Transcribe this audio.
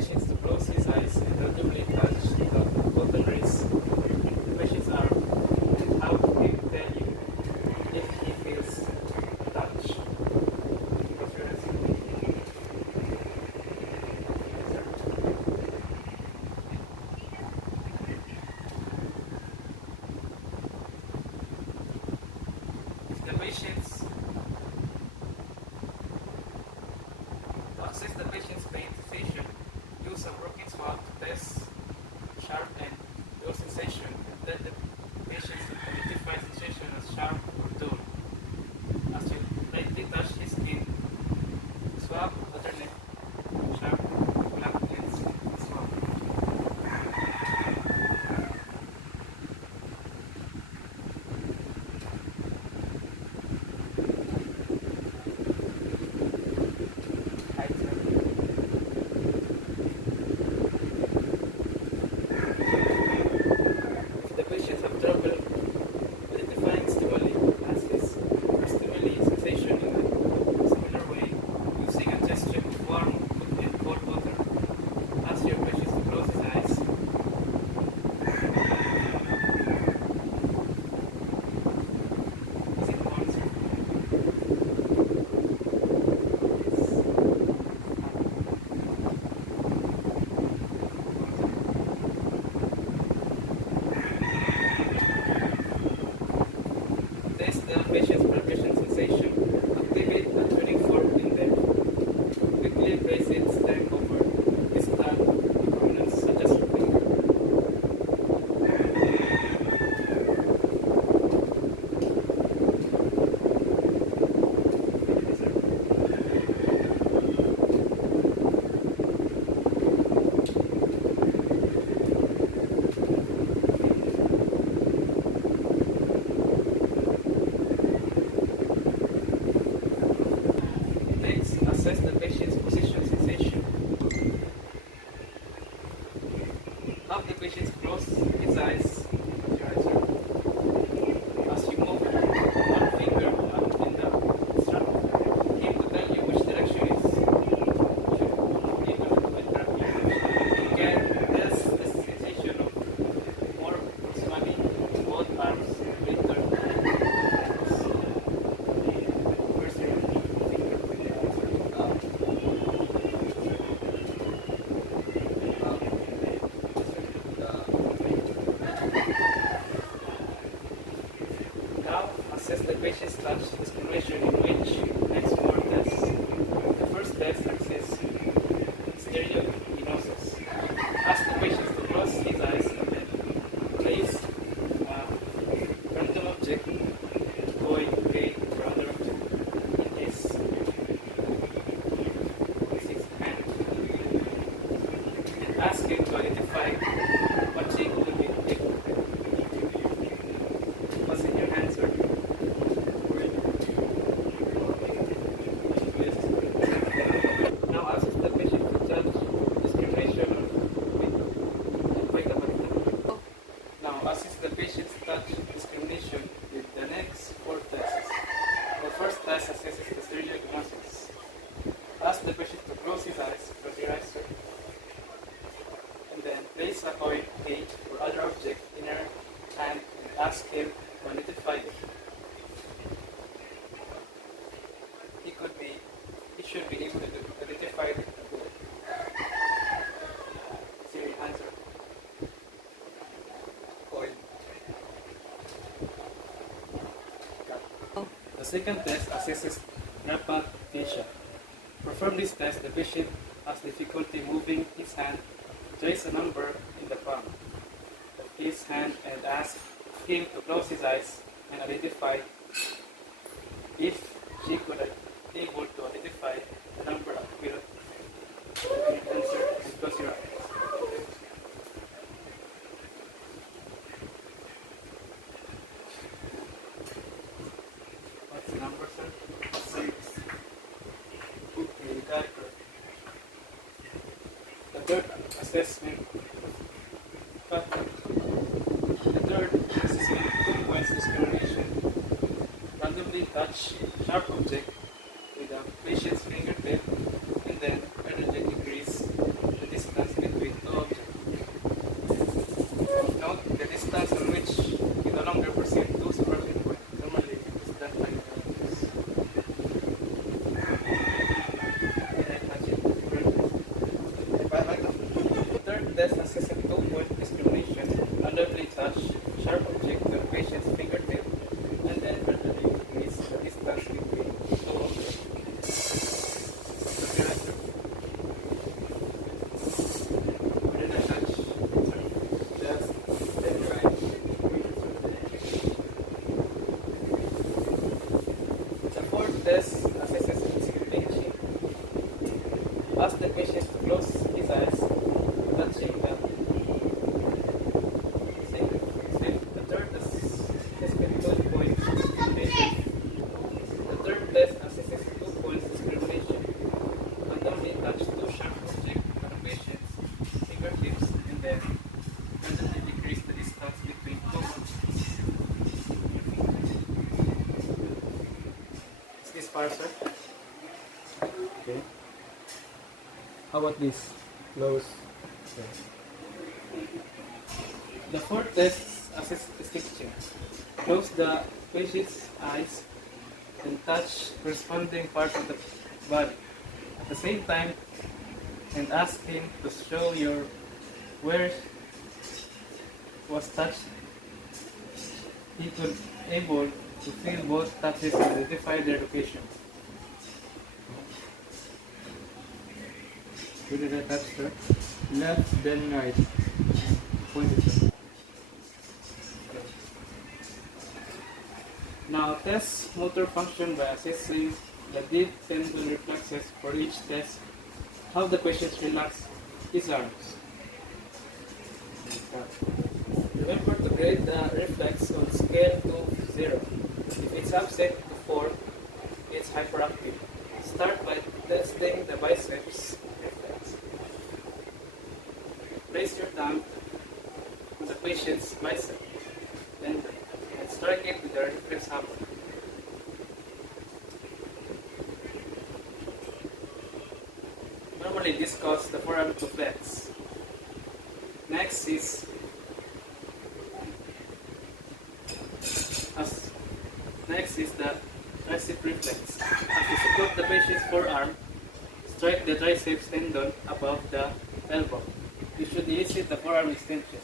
patient to close his eyes and randomly touch the golden rays. The patient's arm, and how he will tell you if he feels touch. Close your eyes. If the patient's To assess the patient's pain sensation, use a working swab to test sharp and dull sensation, and let the patient identify sensation as sharp or dull. As you lightly touch his skin, swab alternate sharp, black, and swab. If the patient have trouble identifying stimuli, as his or stimuli sensation in a similar way, using a gesture of warm and cold water, ask your patient to close his eyes. Is it on, sir? Test the patient's percussion sensation. Activate the tuning fork in them. Quickly place its tongue over his tongue prominence, such as your finger. Next, assess the patient's position sensation. Have the patient close his eyes. Your eyes are. As you move one finger up in the strap, him to tell you which direction is able to interrupt you. Again, test the sensation of more proximity in both arms, later. First finger. Now, assess the patient's touch discrimination in which next four tests. The first test assesses stereognosis. Ask the patient to close his eyes and then place a random object, toy, plate, or other object in his hand and ask him to identify what shape will be taken. What's in your hand, sir? Now ask the patient to judge discrimination of Now assist the patient's touch discrimination with the next four tests. The first test assesses the stereognosis. Ask the patient to close his eyes, close your eyes, sir, and then place a coin, cake, or other object in her hand and ask him to identify it. He should be able to identify it. Siri, answer. Coin. The second test assesses repetition. Perform this test, the patient has difficulty moving his hand. Place a number in the palm of his hand and ask him to close his eyes and identify if she could be able to identify the number accurately. Answer and close your eyes. What's the number, sir? 6. Okay, you got it correct. The third assessment. The third assessment, 2 points discrimination. Randomly touch sharp object with a patient's fingertip and then energetic grease the distance far, sir? Okay. How about this? Close. Okay. The fourth test assess distinction. Close the patient's eyes and touch corresponding parts of the body at the same time and ask him to show your where was touched. He could able to feel both touches and identify their location. Where did I touch, sir? Left, then right. Point it, sir. Now test motor function by assessing the deep tendon reflexes for each test. How the patient relax his arms. Remember to grade the reflex on scale to 0. If it's absent to 4, it's hyperactive. Start by testing the biceps reflex. Place your thumb on the patient's bicep and strike it with the reflex hammer. Normally this causes the forearm to flex. Next is the tricep reflex. As you support the patient's forearm, strike the triceps tendon above the elbow. You should elicit the forearm extension.